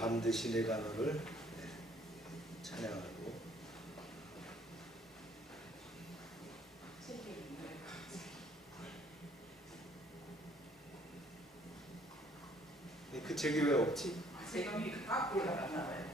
반드시 내가 너를 찬양하고 그 책이 왜 없지? 제가 미리 갖고 올라갔나 봐요.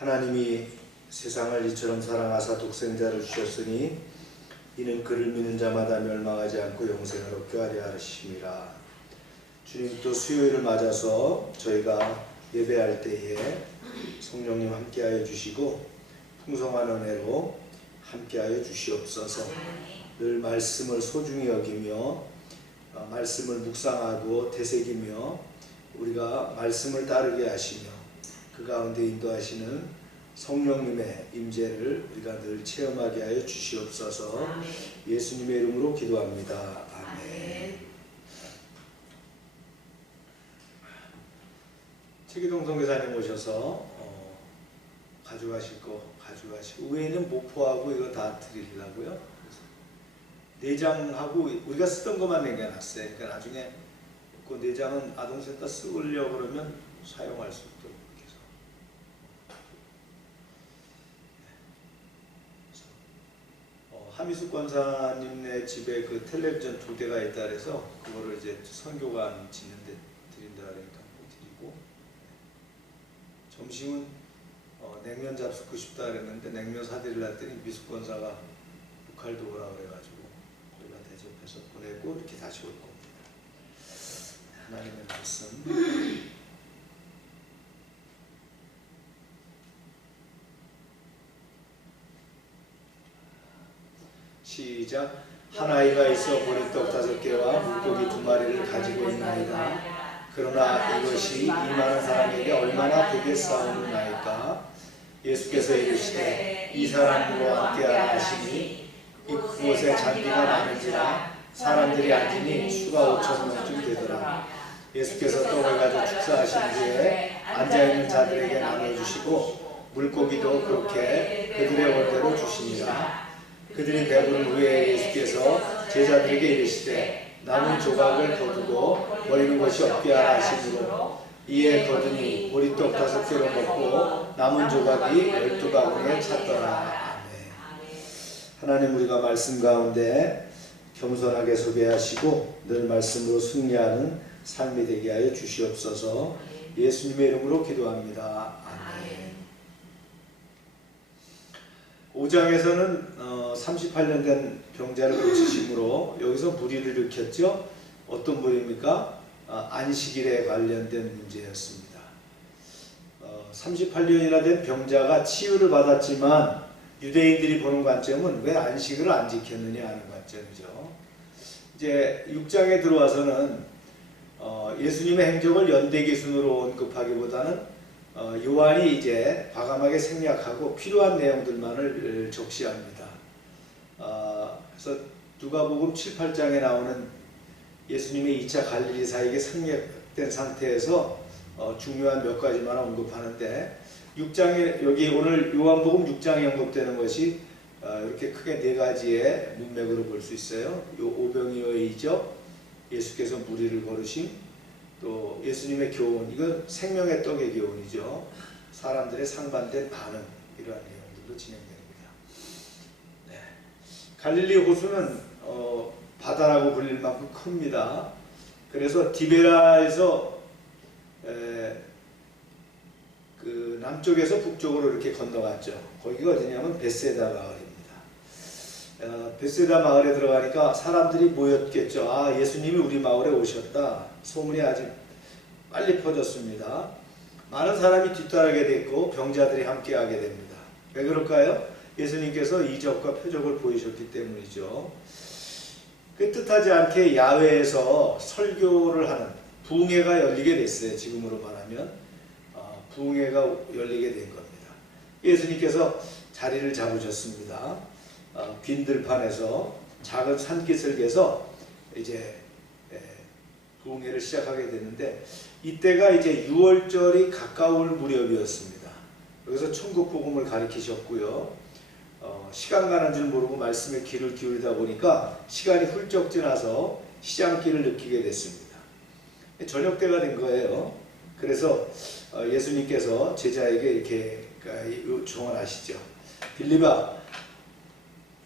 하나님이 세상을 이처럼 사랑하사 독생자를 주셨으니 이는 그를 믿는 자마다 멸망하지 않고 영생을 얻게 하려 하심이라. 주님, 또 수요일을 맞아서 저희가 예배할 때에 성령님 함께하여 주시고 풍성한 은혜로 함께하여 주시옵소서. 늘 말씀을 소중히 여기며 말씀을 묵상하고 되새기며 우리가 말씀을 따르게 하시며 그 가운데 인도하시는 성령님의 임재를 우리가 늘 체험하게 하여 주시옵소서. 예수님의 이름으로 기도합니다. 아멘. 최기동 선교사님 오셔서 가져가실 거 가져가시고, 위에는 모포하고 이거 다 드리려고요. 내장하고 우리가 쓰던 것만 남겨놨어요. 그러니까 나중에 그 내장은 아동센터 쓰려고 그러면 사용할 수 있도록 해서. 하미숙 권사님네 집에 그 텔레비전 2대가 있다 그래서 그거를 이제 선교관 짓는데 드린다 그러니까 드리고, 점심은 냉면 잡수고 싶다 그랬는데 냉면 사드리려 했더니 미숙 권사가 북할도 오라 그래가지고 거기가 대접해서 보내고 이렇게 다시 올 겁니다. 하나님의 말씀. 시작. 한 아이가 있어 보리떡 5개와 물고기 2마리를 가지고 있나이다. 그러나 이것이 이 많은 사람에게 얼마나 되겠사오나이까. 예수께서 이르시되 이 사람들과 함께하라 하시니 그곳에 잔디가 많은지라 사람들이 앉으니 수가 5,000명쯤 되더라. 예수께서 떡을 가지고 축사하신 후에 앉아있는 자들에게 나눠주시고 물고기도 그렇게 그들의 원대로 주시니라. 그들이 배부른 후에 예수께서 제자들에게 이르시되 남은 조각을 거두고 버리는 것이 없게 하라 하시므로 이에 거두니 보리떡 5개로 먹고 남은 조각이 12바구니에 찼더라. 아멘. 하나님, 우리가 말씀 가운데 겸손하게 소개하시고 늘 말씀으로 승리하는 삶이 되게 하여 주시옵소서. 예수님의 이름으로 기도합니다. 아멘. 5장에서는 38년 된 병자를 고치심으로 여기서 무리를 일으켰죠. 어떤 무리입니까? 안식일에 관련된 문제였습니다. 38년이나 된 병자가 치유를 받았지만 유대인들이 보는 관점은 왜 안식일을 안 지켰느냐 하는 관점이죠. 이제 6장에 들어와서는 예수님의 행적을 연대기순으로 언급하기보다는 요한이 이제 과감하게 생략하고 필요한 내용들만을 적시합니다. 그래서 누가복음 7, 8장에 나오는 예수님의 2차 갈릴리사에게 생략된 상태에서 중요한 몇 가지만 언급하는데, 6장에 여기 오늘 요한복음 6장에 언급되는 것이 이렇게 크게 4가지의 문맥으로 볼 수 있어요. 요 오병이어의 이적, 예수께서 무리를 걸으심, 또 예수님의 교훈, 이건 생명의 떡의 교훈이죠. 사람들의 상반된 반응, 이러한 내용들도 진행됩니다. 네. 갈릴리 호수는 바다라고 불릴 만큼 큽니다. 그래서 디베라에서 그 남쪽에서 북쪽으로 이렇게 건너갔죠. 거기가 어디냐면 베세다 마을입니다. 베세다 마을에 들어가니까 사람들이 모였겠죠. 아, 예수님이 우리 마을에 오셨다. 소문이 아주 빨리 퍼졌습니다. 많은 사람이 뒤따르게 됐고 병자들이 함께하게 됩니다. 왜 그럴까요? 예수님께서 이적과 표적을 보이셨기 때문이죠. 그 뜻하지 않게 야외에서 설교를 하는 부흥회가 열리게 됐어요. 지금으로 말하면 부흥회가 열리게 된 겁니다. 예수님께서 자리를 잡으셨습니다. 빈들판에서 작은 산기슭에서 이제 부흥회를 시작하게 됐는데, 이때가 이제 6월절이 가까울 무렵이었습니다. 여기서 천국 복음을 가르치셨고요. 시간 가는 줄 모르고 말씀에 귀를 기울이다 보니까 시간이 훌쩍 지나서 시장길을 느끼게 됐습니다. 저녁 때가 된 거예요. 그래서 예수님께서 제자에게 이렇게 요청을 하시죠. 빌립아,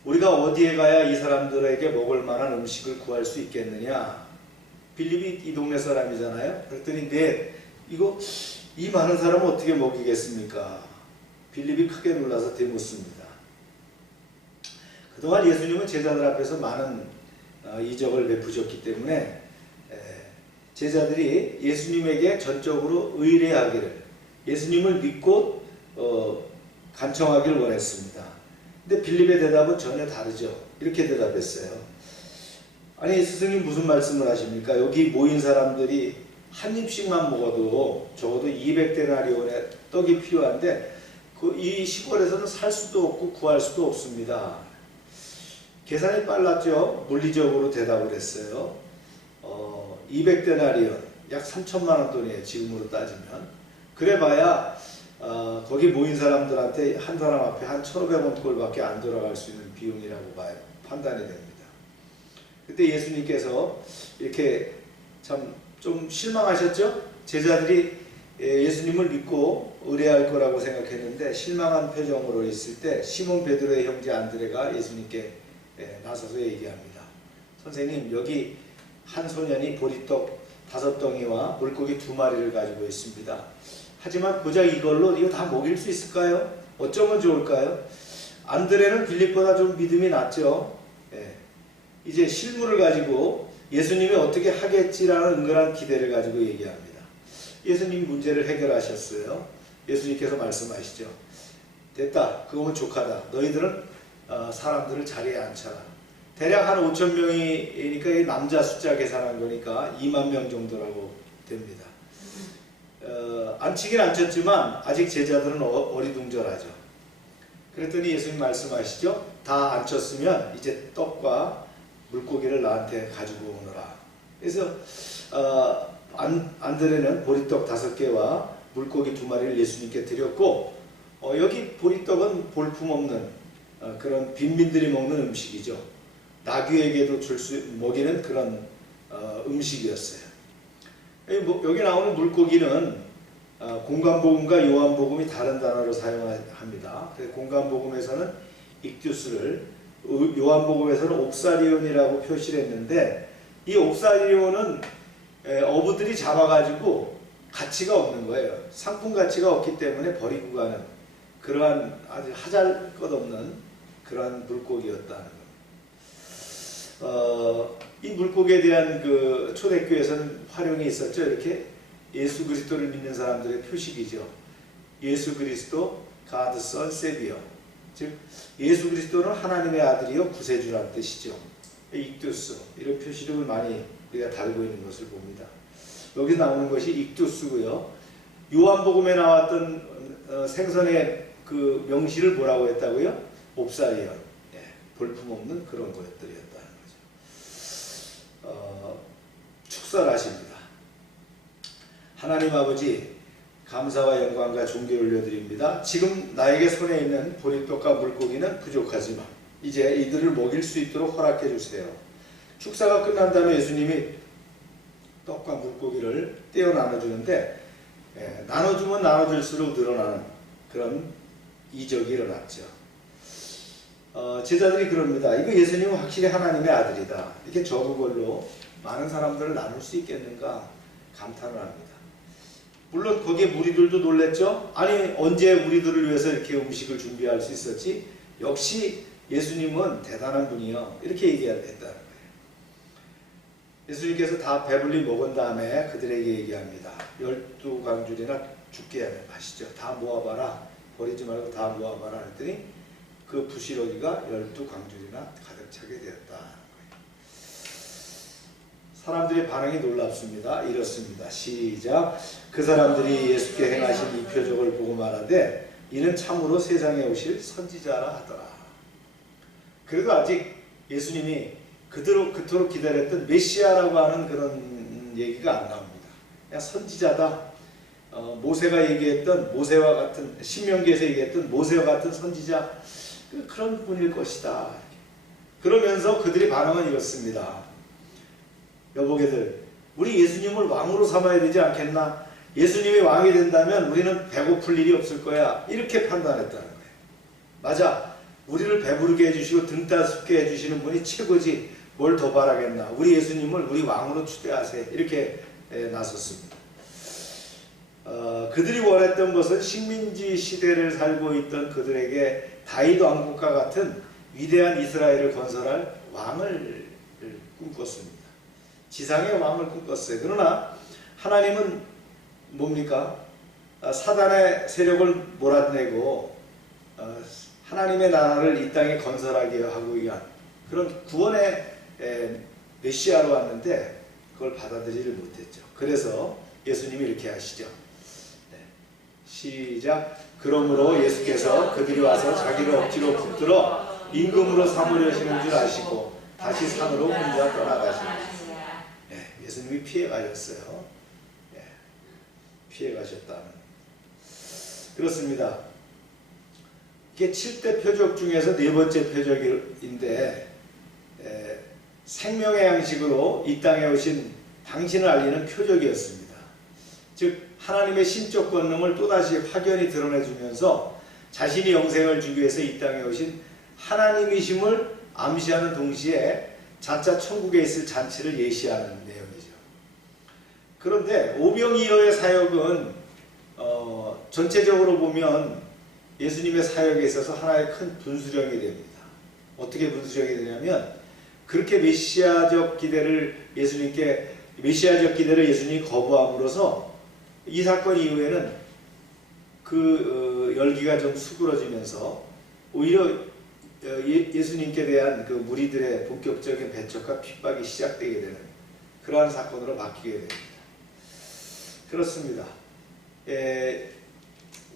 우리가 어디에 가야 이 사람들에게 먹을 만한 음식을 구할 수 있겠느냐? 빌립이 이 동네 사람이잖아요. 그랬더니 이거 이 많은 사람을 어떻게 먹이겠습니까? 빌립이 크게 놀라서 대묻습니다. 그동안 예수님은 제자들 앞에서 많은 이적을 베푸셨기 때문에 제자들이 예수님에게 전적으로 의뢰하기를, 예수님을 믿고 간청하기를 원했습니다. 근데 빌립의 대답은 전혀 다르죠. 이렇게 대답했어요. 아니, 스승님 무슨 말씀을 하십니까? 여기 모인 사람들이 한 입씩만 먹어도 적어도 200데나리온의 떡이 필요한데 이 시골에서는 살 수도 없고 구할 수도 없습니다. 계산이 빨랐죠. 물리적으로 대답을 했어요. 200데나리온, 약 3천만 원 돈이에요. 지금으로 따지면. 그래봐야 거기 모인 사람들한테 한 사람 앞에 한 1,500원 꼴밖에 안 돌아갈 수 있는 비용이라고 판단이 됩니다. 그때 예수님께서 이렇게 참 좀 실망하셨죠? 제자들이 예수님을 믿고 의뢰할 거라고 생각했는데 실망한 표정으로 있을 때 시몬 베드로의 형제 안드레가 예수님께 나서서 얘기합니다. 선생님, 여기 한 소년이 보리떡 5덩이와 물고기 2마리를 가지고 있습니다. 하지만 고작 이걸로 이거 다 먹일 수 있을까요? 어쩌면 좋을까요? 안드레는 빌립보다 좀 믿음이 낮죠. 이제 실물을 가지고 예수님이 어떻게 하겠지라는 은근한 기대를 가지고 얘기합니다. 예수님이 문제를 해결하셨어요. 예수님께서 말씀하시죠. 됐다. 그거면 족하다. 너희들은 사람들을 자리에 앉혀라. 대략 한 5천 명이니까 남자 숫자 계산한 거니까 2만 명 정도라고 됩니다. 앉히긴 앉혔지만 아직 제자들은 어리둥절하죠. 그랬더니 예수님 말씀하시죠. 다 앉혔으면 이제 떡과 물고기를 나한테 가지고 오너라. 그래서 안드레는 보리떡 5개와 물고기 2마리를 예수님께 드렸고 여기 보리떡은 볼품없는 그런 빈민들이 먹는 음식이죠. 나귀에게도 먹이는 그런 음식이었어요. 여기 나오는 물고기는 공관복음과 요한복음이 다른 단어로 사용합니다. 공관복음에서는 익두스를, 요한복음에서는 옵사리온이라고 표시를 했는데 이 옵사리온은 어부들이 잡아가지고 가치가 없는 거예요. 상품 가치가 없기 때문에 버리고 가는 그러한 아주 하잘것없는 그러한 물고기였다는 겁니다. 이 물고기에 대한 그 초대교회에서는 활용이 있었죠. 이렇게 예수 그리스도를 믿는 사람들의 표식이죠. 예수 그리스도, God Son Savior. 즉 예수 그리스도는 하나님의 아들이요 구세주란 뜻이죠. 익두스, 이런 표시를 많이 우리가 달고 있는 것을 봅니다. 여기 나오는 것이 익두스고요. 요한복음에 나왔던 생선의 그 명시를 뭐라고 했다고요? 옵사리온. 볼품없는 그런 것들이었다는 거죠. 축설하십니다. 하나님 아버지, 감사와 영광과 존귀를 올려드립니다. 지금 나에게 손에 있는 보리떡과 물고기는 부족하지만 이제 이들을 먹일 수 있도록 허락해 주세요. 축사가 끝난 다음에 예수님이 떡과 물고기를 떼어 나눠주는데 나눠주면 나눠줄수록 늘어나는 그런 이적이 일어났죠. 제자들이 그럽니다. 이거 예수님은 확실히 하나님의 아들이다. 이렇게 적은 걸로 많은 사람들을 나눌 수 있겠는가 감탄을 합니다. 물론 거기에 무리들도 놀랬죠. 아니 언제 우리들을 위해서 이렇게 음식을 준비할 수 있었지? 역시 예수님은 대단한 분이요. 이렇게 얘기했다는 거예요. 예수님께서 다 배불리 먹은 다음에 그들에게 얘기합니다. 12광줄이나 죽게 하시죠. 다 모아봐라. 버리지 말고 다 모아봐라 했더니 그 부시러기가 12광줄이나 가득 차게 되었다. 사람들의 반응이 놀랍습니다. 이렇습니다. 시작. 그 사람들이 예수께 행하신 이 표적을 보고 말하되 이는 참으로 세상에 오실 선지자라 하더라. 그래도 아직 예수님이 그토록 기다렸던 메시아라고 하는 그런 얘기가 안 나옵니다. 그냥 선지자다. 모세가 얘기했던 모세와 같은, 신명기에서 얘기했던 모세와 같은 선지자, 그런 분일 것이다. 그러면서 그들의 반응은 이렇습니다. 여보게들, 우리 예수님을 왕으로 삼아야 되지 않겠나? 예수님이 왕이 된다면 우리는 배고플 일이 없을 거야. 이렇게 판단했다는 거예요. 맞아. 우리를 배부르게 해주시고 등 따숩게 해주시는 분이 최고지. 뭘 더 바라겠나. 우리 예수님을 우리 왕으로 추대하세요. 이렇게 나섰습니다. 그들이 원했던 것은 식민지 시대를 살고 있던 그들에게 다윗 왕국과 같은 위대한 이스라엘을 건설할 왕을 꿈꿨습니다. 지상의 왕을 꿈꿨어요. 그러나 하나님은 뭡니까? 사단의 세력을 몰아내고 하나님의 나라를 이 땅에 건설하게 하고 위한 그런 구원의 메시아로 왔는데 그걸 받아들이지 못했죠. 그래서 예수님이 이렇게 하시죠. 시작. 그러므로 예수께서 그들이 와서 자기를 억지로 붙들어 임금으로 삼으려시는 줄 아시고 다시 산으로 혼자 떠나가시니라. 예수님이 피해 가셨어요. 피해 가셨다는. 그렇습니다. 이게 7대 표적 중에서 네 번째 표적인데 생명의 양식으로 이 땅에 오신 당신을 알리는 표적이었습니다. 즉 하나님의 신적 권능을 또다시 확연히 드러내주면서 자신이 영생을 주기 위해서 이 땅에 오신 하나님이심을 암시하는 동시에 장차 천국에 있을 잔치를 예시하는 내용이죠. 그런데 오병이어의 사역은 전체적으로 보면 예수님의 사역에 있어서 하나의 큰 분수령이 됩니다. 어떻게 분수령이 되냐면 그렇게 메시아적 기대를 예수님이 거부함으로써 이 사건 이후에는 그 열기가 좀 수그러지면서 오히려 예수님께 대한 그 무리들의 본격적인 배척과 핍박이 시작되게 되는 그러한 사건으로 바뀌게 됩니다. 그렇습니다.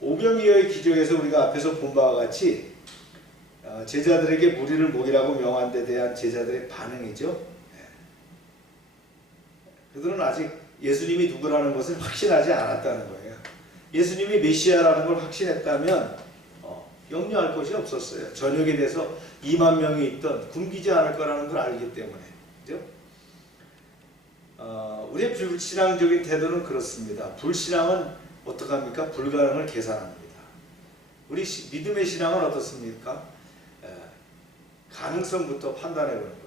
오병이어의 기적에서 우리가 앞에서 본 바와 같이 제자들에게 무리를 모이라고 명한 데 대한 제자들의 반응이죠. 그들은 아직 예수님이 누구라는 것을 확신하지 않았다는 거예요. 예수님이 메시아라는 걸 확신했다면 염려할 것이 없었어요. 저녁에 대해서 2만 명이 있던 굶기지 않을 거라는 걸 알기 때문에. 그죠? 우리의 불신앙적인 태도는 그렇습니다. 불신앙은 어떡합니까? 불가능을 계산합니다. 우리 믿음의 신앙은 어떻습니까? 가능성부터 판단해 보는 거예요.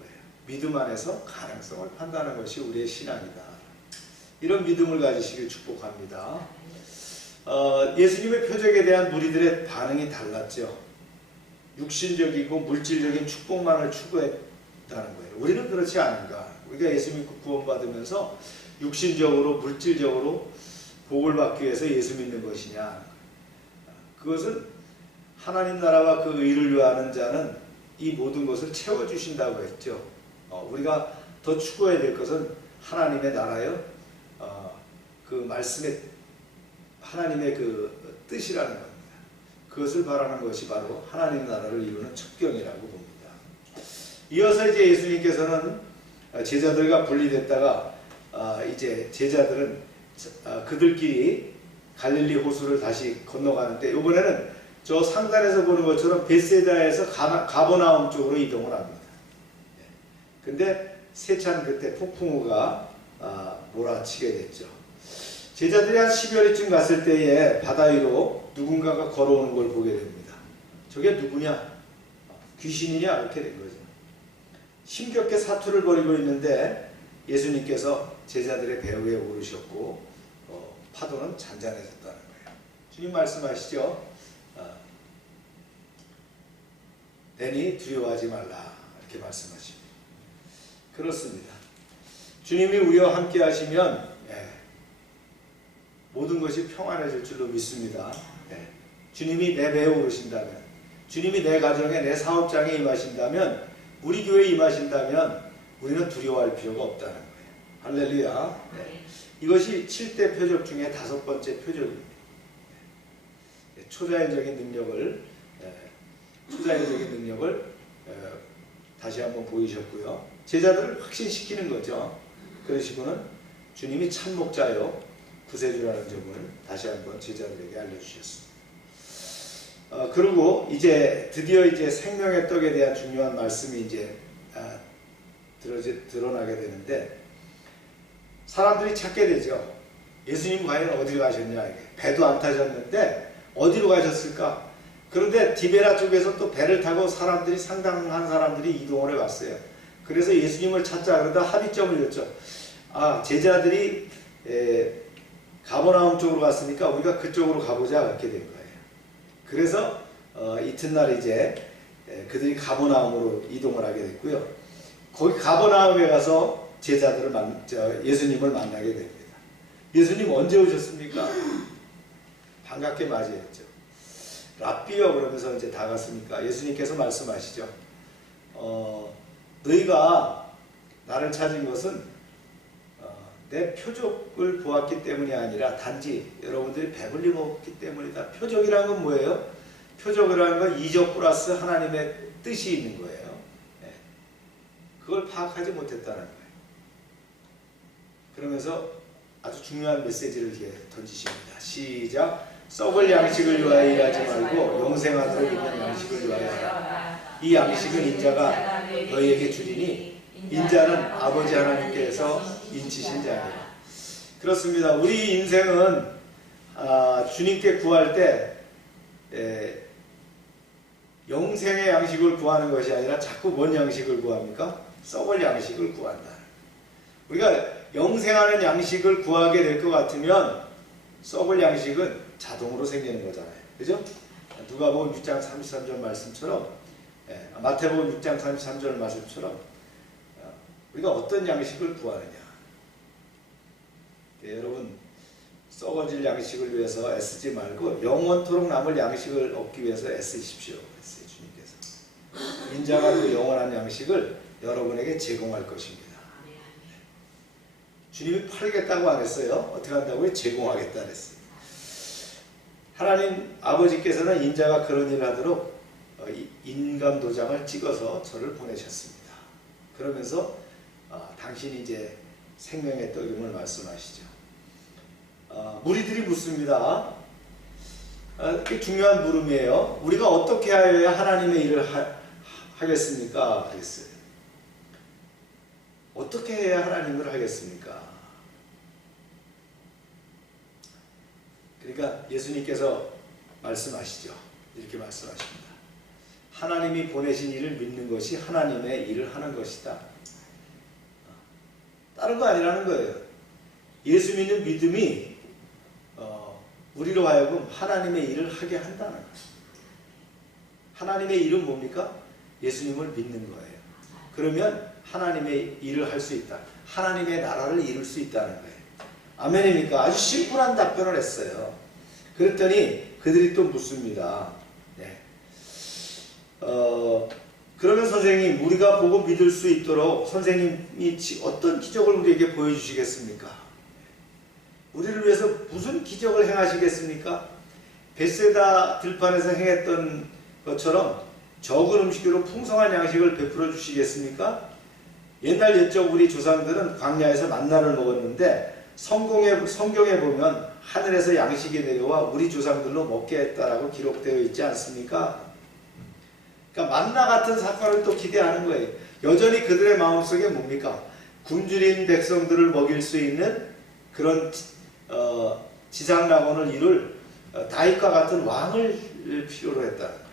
믿음 안에서 가능성을 판단하는 것이 우리의 신앙이다. 이런 믿음을 가지시길 축복합니다. 예수님의 표적에 대한 무리들의 반응이 달랐죠. 육신적이고 물질적인 축복만을 추구했다는 거예요. 우리는 그렇지 않은가? 우리가 예수 믿고 구원받으면서 육신적으로 물질적으로 복을 받기 위해서 예수 믿는 것이냐? 그것은 하나님 나라와 그 의를 위하는 자는 이 모든 것을 채워주신다고 했죠. 우리가 더 추구해야 될 것은 하나님의 나라요. 그 말씀의 하나님의 그 뜻이라는 겁니다. 그것을 바라는 것이 바로 하나님 나라를 이루는 첩경이라고 봅니다. 이어서 이제 예수님께서는 제자들과 분리됐다가 이제 제자들은 그들끼리 갈릴리 호수를 다시 건너가는데 이번에는 저 상단에서 보는 것처럼 벳세다에서 가버나움 쪽으로 이동을 합니다. 근데 세찬 그때 폭풍우가 몰아치게 됐죠. 제자들이 한 10여리쯤 갔을 때에 바다 위로 누군가가 걸어오는 걸 보게 됩니다. 저게 누구냐? 귀신이냐? 이렇게 된 거죠. 힘겹게 사투를 벌이고 있는데 예수님께서 제자들의 배 위에 오르셨고 파도는 잔잔해졌다는 거예요. 주님 말씀하시죠. 내니 두려워하지 말라 이렇게 말씀하십니다. 그렇습니다. 주님이 우리와 함께 하시면 모든 것이 평안해질 줄로 믿습니다. 주님이 내 배에 오르신다면, 주님이 내 가정에 내 사업장에 임하신다면, 우리 교회에 임하신다면 우리는 두려워할 필요가 없다는 거예요. 할렐루야. 이것이 7대 표적 중에 5번째 표적입니다. 초자연적인 능력을 다시 한번 보이셨고요. 제자들을 확신시키는 거죠. 그러시고는 주님이 참 목자요 구세주라는 점을 다시 한번 제자들에게 알려주셨습니다. 그리고 이제 드디어 이제 생명의 떡에 대한 중요한 말씀이 이제 드러나게 되는데 사람들이 찾게 되죠. 예수님 과연 어디로 가셨냐? 배도 안 타셨는데 어디로 가셨을까? 그런데 디베라 쪽에서 또 배를 타고 상당한 사람들이 이동을 해왔어요. 그래서 예수님을 찾자 그러다 합의점을 이뤘죠. 제자들이 가버나움 쪽으로 갔으니까 우리가 그쪽으로 가보자 이렇게 된 거예요. 그래서 이튿날 이제 그들이 가버나움으로 이동을 하게 됐고요. 거기 가버나움에 가서 예수님을 만나게 됩니다. 예수님 언제 오셨습니까? 반갑게 맞이했죠. 랍비여 그러면서 이제 다갔으니까 예수님께서 말씀하시죠. 너희가 나를 찾은 것은 내 표적을 보았기 때문이 아니라 단지 여러분들이 배불리 먹었기 때문이다. 표적이라는 건 뭐예요? 표적이라는 건 이적 플러스 하나님의 뜻이 있는 거예요. 네. 그걸 파악하지 못했다는 거예요. 그러면서 아주 중요한 메시지를 이렇게 던지십니다. 시작. 썩을 양식을 위하여 일하지 말고 영생하도록 있는 양식을 위하여 하라. 이 양식은 인자가 너희에게 주리니 인자는 아버지 하나님께서 인치신 자니라. 그렇습니다. 우리 인생은 주님께 구할 때 영생의 양식을 구하는 것이 아니라 자꾸 뭔 양식을 구합니까? 썩을 양식을 구한다. 우리가 영생하는 양식을 구하게 될 것 같으면 썩을 양식은 자동으로 생기는 거잖아요. 그죠? 누가복음 6장 33절 말씀처럼, 마태복음 6장 33절 말씀처럼 우리가 어떤 양식을 구하느냐. 여러분, 썩어질 양식을 위해서 애쓰지 말고 영원토록 남을 양식을 얻기 위해서 애쓰십시오. 그랬어요, 주님께서. 인자가 그 영원한 양식을 여러분에게 제공할 것입니다. 주님이 팔겠다고 안 했어요. 어떻게 한다고요? 제공하겠다 그랬어요. 하나님 아버지께서는 인자가 그런 일을 하도록 인감 도장을 찍어서 저를 보내셨습니다. 그러면서 당신이 이제 생명의 떡임을 말씀하시죠. 무리들이 묻습니다. 꽤 중요한 물음이에요. 우리가 어떻게 하여야 하나님의 일을 하겠습니까? 그랬어요. 어떻게 해야 하나님을 하겠습니까? 그러니까 예수님께서 말씀하시죠. 이렇게 말씀하십니다. 하나님이 보내신 일을 믿는 것이 하나님의 일을 하는 것이다. 다른 거 아니라는 거예요. 예수 믿는 믿음이 우리로 하여금 하나님의 일을 하게 한다는 거예요. 하나님의 일은 뭡니까? 예수님을 믿는 거예요. 그러면 하나님의 일을 할 수 있다. 하나님의 나라를 이룰 수 있다는 거예요. 아멘입니까? 아주 심플한 답변을 했어요. 그랬더니 그들이 또 묻습니다. 네. 그러면 선생님, 우리가 보고 믿을 수 있도록 선생님이 어떤 기적을 우리에게 보여주시겠습니까? 우리를 위해서 무슨 기적을 행하시겠습니까? 벳세다 들판에서 행했던 것처럼 적은 음식으로 풍성한 양식을 베풀어 주시겠습니까? 옛날 옛적 우리 조상들은 광야에서 만나를 먹었는데 성경에 보면 하늘에서 양식이 내려와 우리 조상들로 먹게 했다라고 기록되어 있지 않습니까? 그러니까 만나 같은 사건을 또 기대하는 거예요. 여전히 그들의 마음속에 뭡니까? 굶주린 백성들을 먹일 수 있는 그런 지상낙원을 이룰 다윗과 같은 왕을 필요로 했다는 거예요.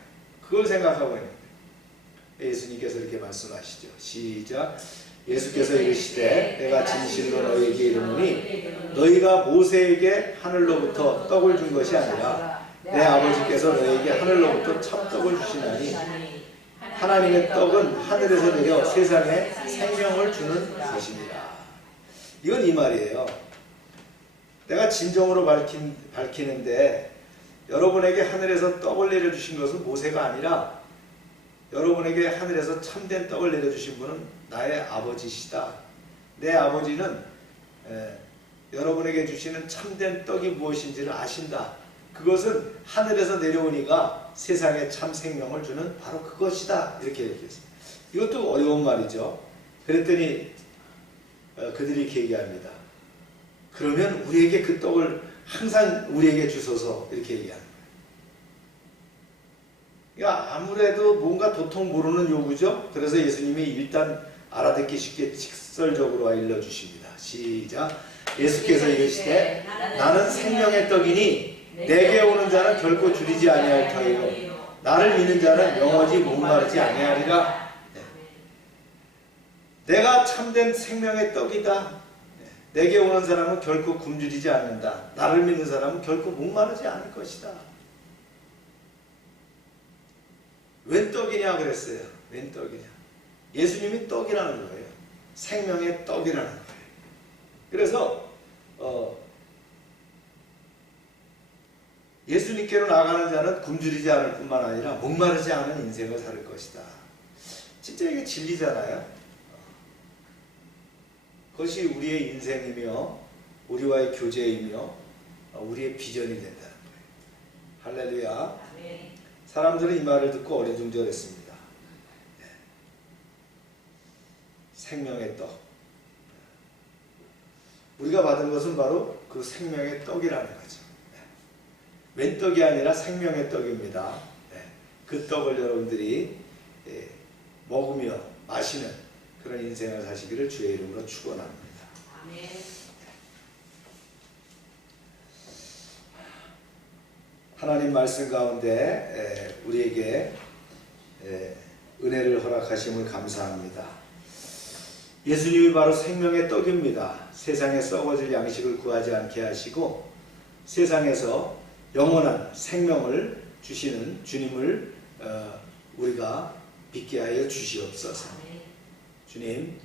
그걸 생각하고 있는 거예요. 예수님께서 이렇게 말씀하시죠. 시작. 예수께서 이르시되 내가 진실로 너희에게 이르노니 너희가 모세에게 하늘로부터 떡을 준 것이 아니라 내 아버지께서 너희에게 하늘로부터 찹떡을 주시나니 하나님의 떡은 하늘에서 내려 세상에 생명을 주는 것입니다. 이건 이 말이에요. 내가 진정으로 밝히는데 여러분에게 하늘에서 떡을 내려주신 것은 모세가 아니라 여러분에게 하늘에서 참된 떡을 내려주신 분은 나의 아버지시다. 내 아버지는 여러분에게 주시는 참된 떡이 무엇인지를 아신다. 그것은 하늘에서 내려오니가 세상에 참 생명을 주는 바로 그것이다. 이렇게 얘기했어요. 이것도 어려운 말이죠. 그랬더니 그들이 이렇게 얘기합니다. 그러면 우리에게 그 떡을 항상 우리에게 주소서 이렇게 얘기하는 거예요. 그러니까 아무래도 뭔가 도통 모르는 요구죠. 그래서 예수님이 일단 알아듣기 쉽게 직설적으로 일러주십니다. 시작. 예수께서 이르시되 나는 생명의 떡이니 내게 오는 자는 결코 줄이지 아니할 터이요 나를 믿는 자는 영원히 목마르지 아니하리라. 내가 참된 생명의 떡이다. 내게 오는 사람은 결코 굶주리지 않는다. 나를 믿는 사람은 결코 목마르지 않을 것이다. 웬 떡이냐 그랬어요. 웬 떡이냐. 예수님이 떡이라는 거예요. 생명의 떡이라는 거예요. 그래서 예수님께로 나가는 자는 굶주리지 않을 뿐만 아니라 목마르지 않은 인생을 살 것이다. 진짜 이게 진리잖아요. 그것이 우리의 인생이며 우리와의 교제이며 우리의 비전이 된다는 거예요. 할렐루야. 아멘. 사람들은 이 말을 듣고 어리둥절했습니다. 생명의 떡. 우리가 받은 것은 바로 그 생명의 떡이라는 거죠. 웬 떡이 아니라 생명의 떡입니다. 그 떡을 여러분들이 먹으며 마시는 그런 인생을 사시기를 주의 이름으로 축원합니다. 아멘. 하나님 말씀 가운데 우리에게 은혜를 허락하심을 감사합니다. 예수님이 바로 생명의 떡입니다. 세상에 썩어질 양식을 구하지 않게 하시고 세상에서 영원한 생명을 주시는 주님을 우리가 믿게 하여 주시옵소서. 주님,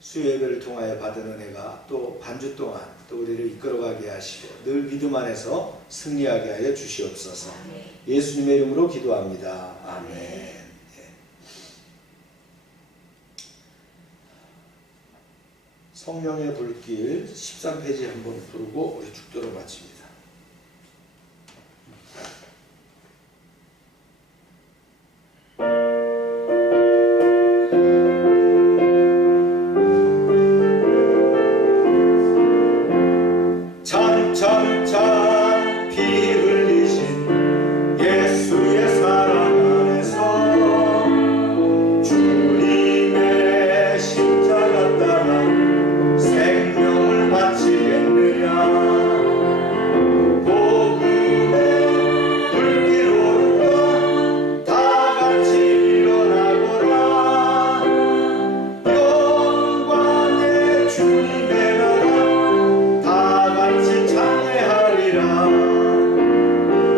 수요예배를 통하여 받은 은혜가 또 반주 동안 또 우리를 이끌어가게 하시고 늘 믿음 안에서 승리하게 하여 주시옵소서. 예수님의 이름으로 기도합니다. 아멘. 예. 성령의 불길 13페이지 한번 부르고 우리 축도를 마칩니다. 참참참 피 흘리신 예수의 사랑 안에서 주님의 십자가 따라 생명을 바치겠느냐. 복음의 불길 오르고 다 같이 일어나거라. 영광의 주님의 나라 다 같이 찬양하리라.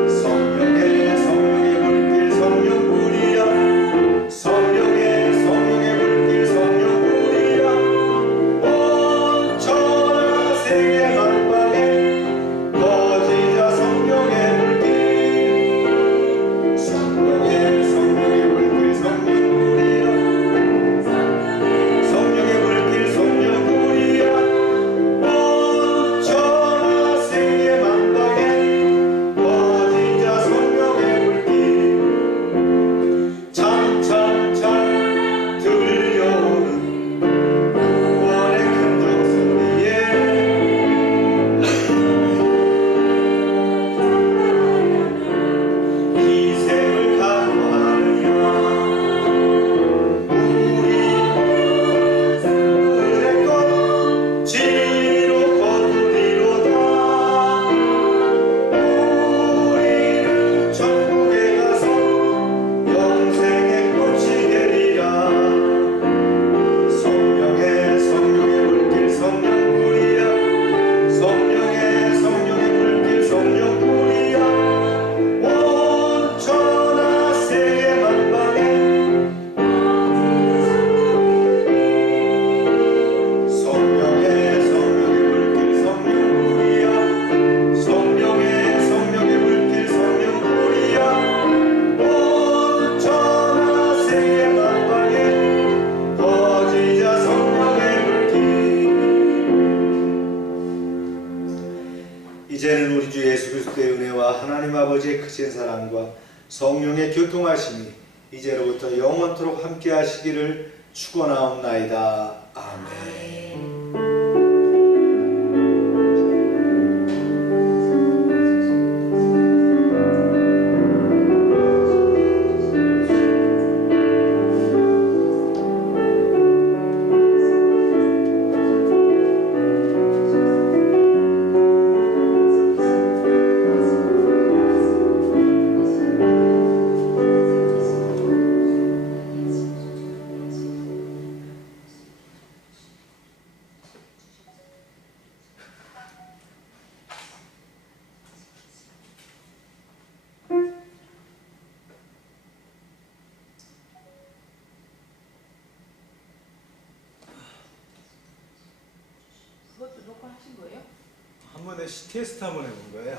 성령의 불길 성령 불이여. 성령의 불길 성령 불이여. 온 천하 세계 만방에 퍼지자 성령의 불길. 성령의 불길 성령 불이여. 성령의 불길 성령 불이여. 온 천하 세계 만방에 퍼지자 성령의 불길. 참참참 들려오는 구원의 큰종소리에 희생을 각오하느냐. 우리의 것 지로 거두리로다. 우리는 천국에 가서 영생의 꽃이 되리라. 성령의 불길 성령 불이여. 성령의 불길 성령 불이여. 온 천하 세계 만방에 성령의 불길 성령 불이여. 성령의 불길 성령 불이여. 온 천하 세계 만방에 퍼지자 성령의 불길. 이제는 우리 주 예수 그리스도의 은혜와 하나님 아버지의 크신 사랑과 성령의 교통하심이 이제로부터 영원토록 함께 하시기를 축원하옵나이다. 아멘. 그것도 녹화하신 거예요? 한번 테스트 한번 해본 거예요.